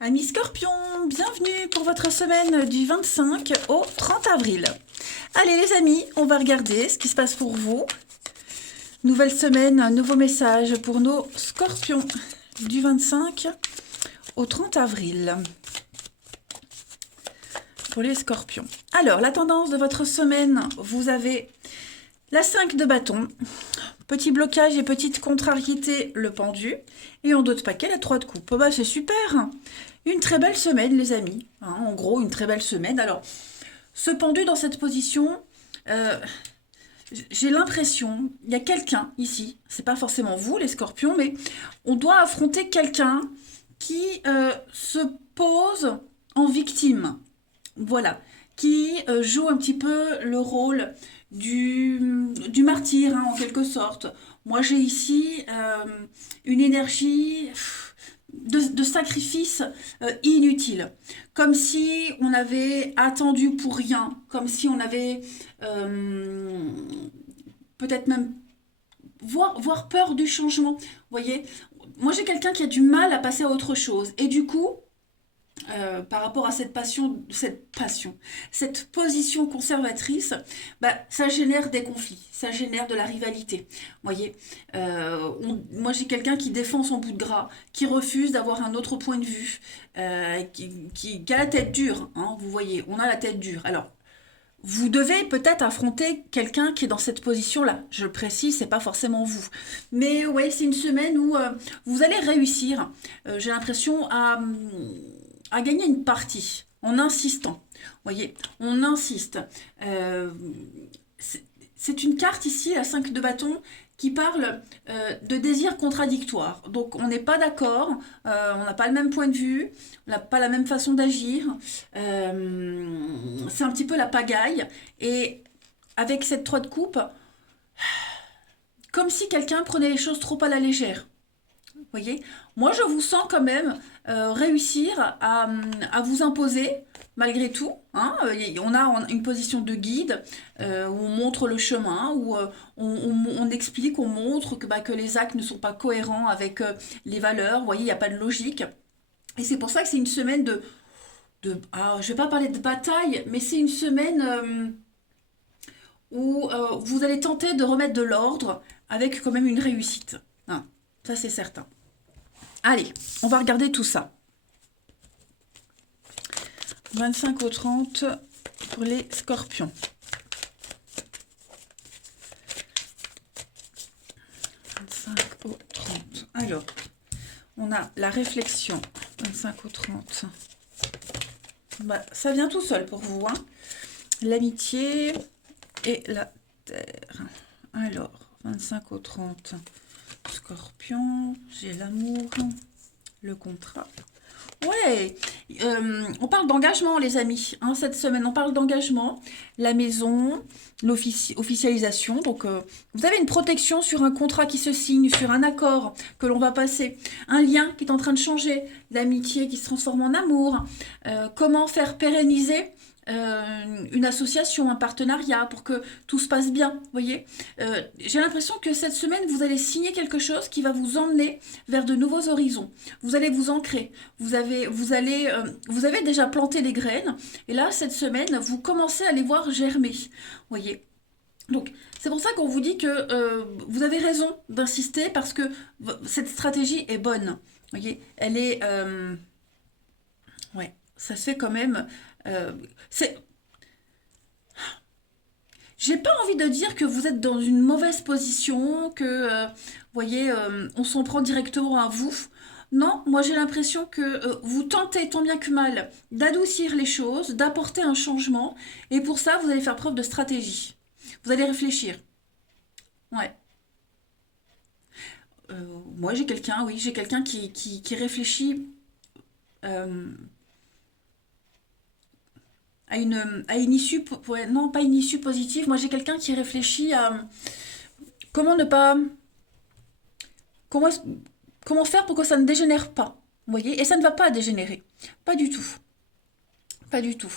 Amis Scorpion, bienvenue pour votre semaine du 25 au 30 avril. Allez les amis, on va regarder ce qui se passe pour vous. Nouvelle semaine, un nouveau message pour nos Scorpions du 25 au 30 avril. Pour les Scorpions. Alors, la tendance de votre semaine, vous avez la 5 de bâton, petit blocage et petite contrariété, le pendu. Et en d'autres paquets, la 3 de coupe. Oh bah, c'est super. Une très belle semaine, les amis. Hein, en gros, une très belle semaine. Alors, ce pendu dans cette position, euh, j'ai l'impression, il y a quelqu'un ici, c'est pas forcément vous, les scorpions, mais on doit affronter quelqu'un qui se pose en victime. Voilà, qui joue un petit peu le rôle du martyr, hein, en quelque sorte. Moi, j'ai ici une énergie de sacrifice inutile. Comme si on avait attendu pour rien. Comme si on avait peut-être même voire peur du changement. Vous voyez, moi j'ai quelqu'un qui a du mal à passer à autre chose. Et du coup, par rapport à cette position conservatrice, bah, ça génère des conflits, ça génère de la rivalité. Vous voyez, moi j'ai quelqu'un qui défend son bout de gras, qui refuse d'avoir un autre point de vue, qui a la tête dure. Hein, vous voyez, on a la tête dure. Alors, vous devez peut-être affronter quelqu'un qui est dans cette position-là. Je le précise, c'est pas forcément vous. Mais ouais, c'est une semaine où vous allez réussir. J'ai l'impression à gagner une partie en insistant. Vous voyez, on insiste. Euh, c'est une carte ici, la 5 de bâton, qui parle de désirs contradictoires. Donc on n'est pas d'accord, on n'a pas le même point de vue, on n'a pas la même façon d'agir. C'est un petit peu la pagaille. Et avec cette 3 de coupe, comme si quelqu'un prenait les choses trop à la légère. Vous voyez, moi je vous sens quand même réussir à vous imposer malgré tout. Hein. On a une position de guide où on montre le chemin, où on explique, on montre que les actes ne sont pas cohérents avec les valeurs. Vous voyez, il n'y a pas de logique. Et c'est pour ça que c'est une semaine je ne vais pas parler de bataille, mais c'est une semaine où vous allez tenter de remettre de l'ordre avec quand même une réussite. Hein, ça c'est certain. Allez, on va regarder tout ça. 25 au 30 pour les scorpions. 25 au 30. Alors, on a la réflexion. 25 au 30. Bah, ça vient tout seul pour vous. Hein. L'amitié et la terre. Alors, 25 au 30. Scorpion, j'ai l'amour, le contrat. Ouais, on parle d'engagement, les amis. Hein, cette semaine, on parle d'engagement, la maison, l'officialisation. Donc, vous avez une protection sur un contrat qui se signe, sur un accord que l'on va passer, un lien qui est en train de changer, l'amitié qui se transforme en amour. Comment faire pérenniser une association, un partenariat pour que tout se passe bien, vous voyez. J'ai l'impression que cette semaine, vous allez signer quelque chose qui va vous emmener vers de nouveaux horizons. Vous allez vous ancrer. Vous avez déjà planté les graines. Et là, cette semaine, vous commencez à les voir germer, vous voyez. Donc, c'est pour ça qu'on vous dit que vous avez raison d'insister parce que cette stratégie est bonne. Vous voyez, elle est... ouais, ça se fait quand même... c'est J'ai pas envie de dire que vous êtes dans une mauvaise position, que, vous voyez, on s'en prend directement à vous. Non, moi j'ai l'impression que vous tentez tant bien que mal d'adoucir les choses, d'apporter un changement, et pour ça vous allez faire preuve de stratégie. Vous allez réfléchir. Ouais. Moi j'ai quelqu'un, oui, j'ai quelqu'un qui réfléchit euh, à une issue, non pas une issue positive, moi j'ai quelqu'un qui réfléchit à comment ne pas Comment, comment faire pour que ça ne dégénère pas? Vous voyez? Et ça ne va pas dégénérer. Pas du tout. Pas du tout.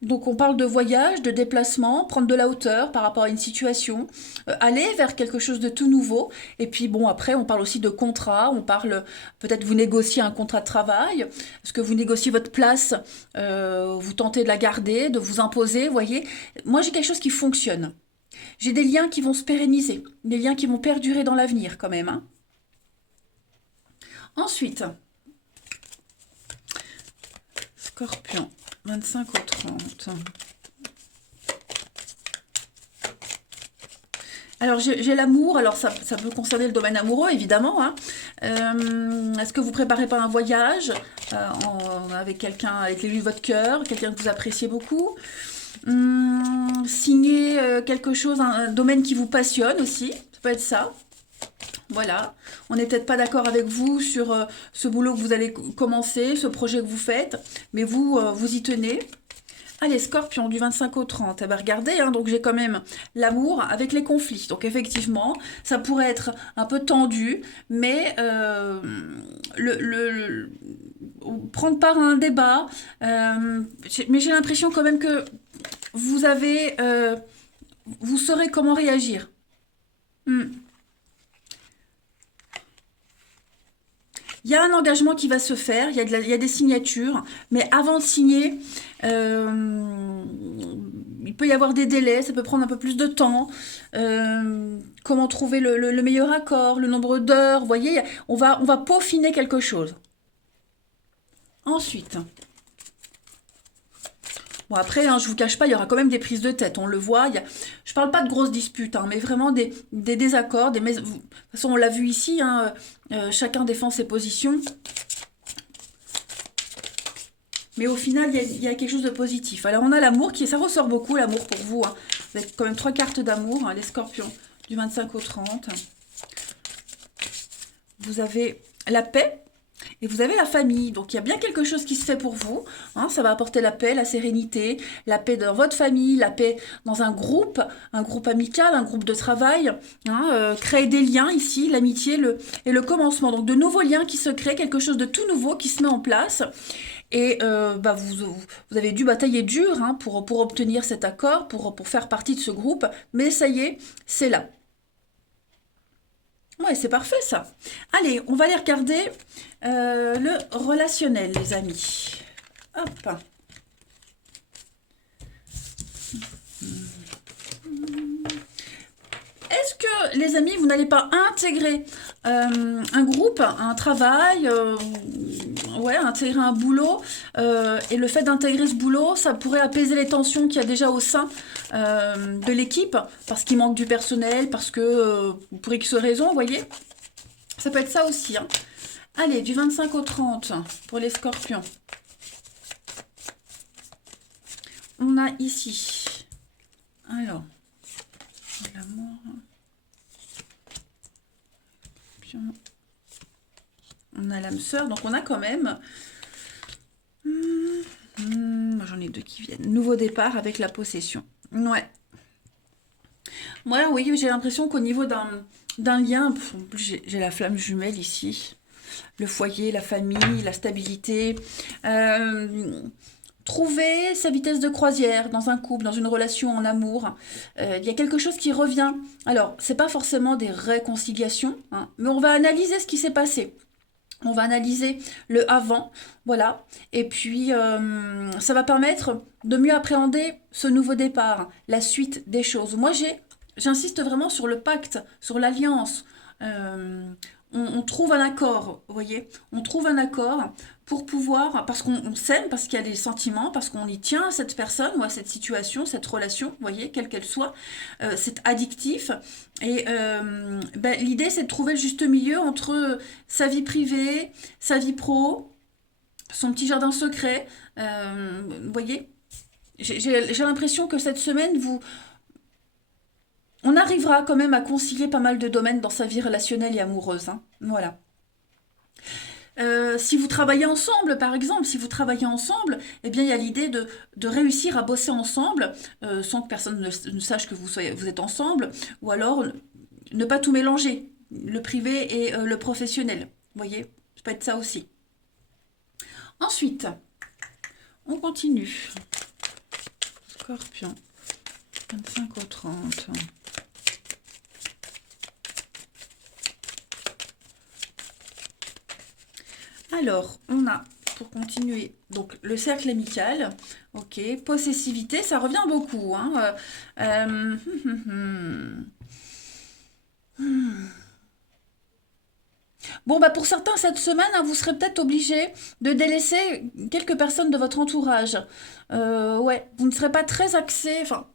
Donc on parle de voyage, de déplacement, prendre de la hauteur par rapport à une situation, aller vers quelque chose de tout nouveau. Et puis bon, après, on parle aussi de contrat, on parle peut-être vous négociez un contrat de travail, est-ce que vous négociez votre place, vous tentez de la garder, de vous imposer, vous voyez. Moi, j'ai quelque chose qui fonctionne. J'ai des liens qui vont se pérenniser, des liens qui vont perdurer dans l'avenir quand même, hein. Ensuite, Scorpion, 25 au 30. Alors j'ai l'amour, alors ça peut concerner le domaine amoureux évidemment, hein. Est-ce que vous préparez pas un voyage avec quelqu'un, avec l'élu de votre cœur, quelqu'un que vous appréciez beaucoup? Signer quelque chose, un domaine qui vous passionne aussi, ça peut être ça. Voilà, on n'est peut-être pas d'accord avec vous sur ce boulot que vous allez commencer, ce projet que vous faites, mais vous, vous y tenez. Allez, Scorpion, du 25 au 30. Eh ben, regardez, hein, donc j'ai quand même l'amour avec les conflits. Donc effectivement, ça pourrait être un peu tendu, mais prendre part à un débat. Mais j'ai l'impression quand même que vous avez, vous saurez comment réagir. Hmm. Il y a un engagement qui va se faire, il y a des signatures, mais avant de signer, il peut y avoir des délais, ça peut prendre un peu plus de temps. Comment trouver le meilleur accord, le nombre d'heures, vous voyez, on va peaufiner quelque chose. Ensuite, bon après, hein, je vous cache pas, il y aura quand même des prises de tête, on le voit. Je parle pas de grosses disputes, hein, mais vraiment des désaccords. De toute façon, on l'a vu ici, hein, chacun défend ses positions. Mais au final, il y a quelque chose de positif. Alors on a l'amour, ça ressort beaucoup, l'amour pour vous, hein. Vous avez quand même 3 cartes d'amour, hein, les scorpions, du 25 au 30. Vous avez la paix. Et vous avez la famille, donc il y a bien quelque chose qui se fait pour vous, hein, ça va apporter la paix, la sérénité, la paix dans votre famille, la paix dans un groupe amical, un groupe de travail, hein, créer des liens ici, l'amitié et le commencement, donc de nouveaux liens qui se créent, quelque chose de tout nouveau qui se met en place. Et bah vous avez dû batailler dur, hein, pour obtenir cet accord, pour faire partie de ce groupe, mais ça y est, c'est là. Ouais, c'est parfait ça. Allez, on va aller regarder le relationnel, les amis. Hop. Est-ce que, les amis, vous n'allez pas intégrer un groupe, un travail, ouais, intégrer un boulot, et le fait d'intégrer ce boulot, ça pourrait apaiser les tensions qu'il y a déjà au sein de l'équipe, parce qu'il manque du personnel, parce que, pour X raisons, vous voyez, ça peut être ça aussi, hein. Allez, du 25 au 30 pour les scorpions. On a ici, alors, l'amour, on a l'âme sœur, donc on a quand même, j'en ai deux qui viennent, nouveau départ avec la possession. Ouais. Moi, oui, j'ai l'impression qu'au niveau d'un lien, en plus j'ai la flamme jumelle ici, le foyer, la famille, la stabilité. Trouver sa vitesse de croisière dans un couple, dans une relation en amour. Il y a quelque chose qui revient. Alors, c'est pas forcément des réconciliations, hein, mais on va analyser ce qui s'est passé. On va analyser le avant, voilà. Et puis, ça va permettre de mieux appréhender ce nouveau départ, la suite des choses. Moi, j'insiste vraiment sur le pacte, sur l'alliance. On trouve un accord, vous voyez, on trouve un accord pour pouvoir, parce qu'on s'aime, parce qu'il y a des sentiments, parce qu'on y tient à cette personne ou à cette situation, cette relation, vous voyez, quelle qu'elle soit, c'est addictif. Et ben, l'idée, c'est de trouver le juste milieu entre sa vie privée, sa vie pro, son petit jardin secret, vous voyez. J'ai l'impression que cette semaine, on arrivera quand même à concilier pas mal de domaines dans sa vie relationnelle et amoureuse, hein. Voilà. Si vous travaillez ensemble, par exemple, si vous travaillez ensemble, eh bien, il y a l'idée de réussir à bosser ensemble sans que personne ne sache que vous êtes ensemble, ou alors ne pas tout mélanger, le privé et le professionnel. Vous voyez, ça peut être ça aussi. Ensuite, on continue. Scorpion, 25 au 30. Alors, on a, pour continuer, donc le cercle amical, ok, possessivité, ça revient beaucoup, hein. Bon, bah pour certains, cette semaine, hein, vous serez peut-être obligé de délaisser quelques personnes de votre entourage. Ouais, vous ne serez pas très axé, enfin,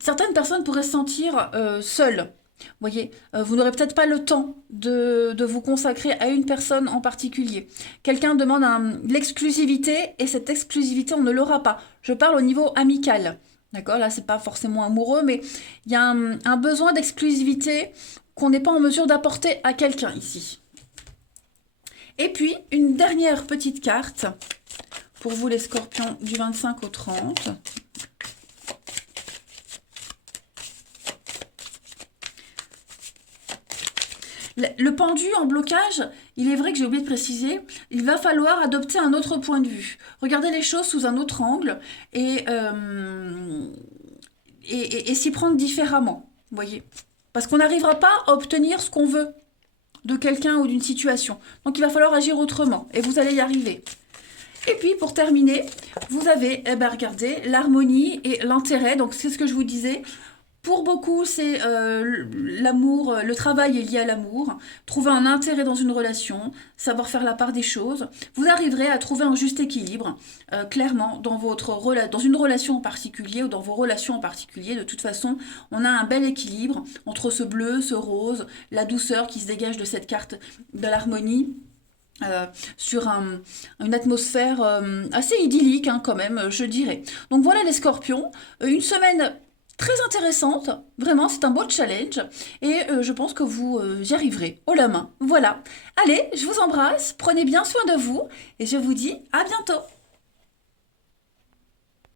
certaines personnes pourraient se sentir seules. Vous voyez, vous n'aurez peut-être pas le temps de vous consacrer à une personne en particulier. Quelqu'un demande l'exclusivité et cette exclusivité, on ne l'aura pas. Je parle au niveau amical. D'accord? Là, c'est pas forcément amoureux, mais il y a un besoin d'exclusivité qu'on n'est pas en mesure d'apporter à quelqu'un ici. Et puis, une dernière petite carte pour vous les scorpions du 25 au 30. Le pendu en blocage, il est vrai que j'ai oublié de préciser, il va falloir adopter un autre point de vue. Regardez les choses sous un autre angle et s'y prendre différemment, vous voyez. Parce qu'on n'arrivera pas à obtenir ce qu'on veut de quelqu'un ou d'une situation. Donc il va falloir agir autrement et vous allez y arriver. Et puis pour terminer, vous avez, regardez, l'harmonie et l'intérêt. Donc c'est ce que je vous disais. Pour beaucoup, c'est l'amour, le travail est lié à l'amour. Trouver un intérêt dans une relation, savoir faire la part des choses. Vous arriverez à trouver un juste équilibre, clairement, dans une relation en particulier ou dans vos relations en particulier. De toute façon, on a un bel équilibre entre ce bleu, ce rose, la douceur qui se dégage de cette carte de l'harmonie. Sur une atmosphère assez idyllique, hein, quand même, je dirais. Donc voilà les scorpions. Une semaine très intéressante, vraiment, c'est un beau challenge et je pense que vous y arriverez haut la main. Voilà. Allez, je vous embrasse, prenez bien soin de vous et je vous dis à bientôt.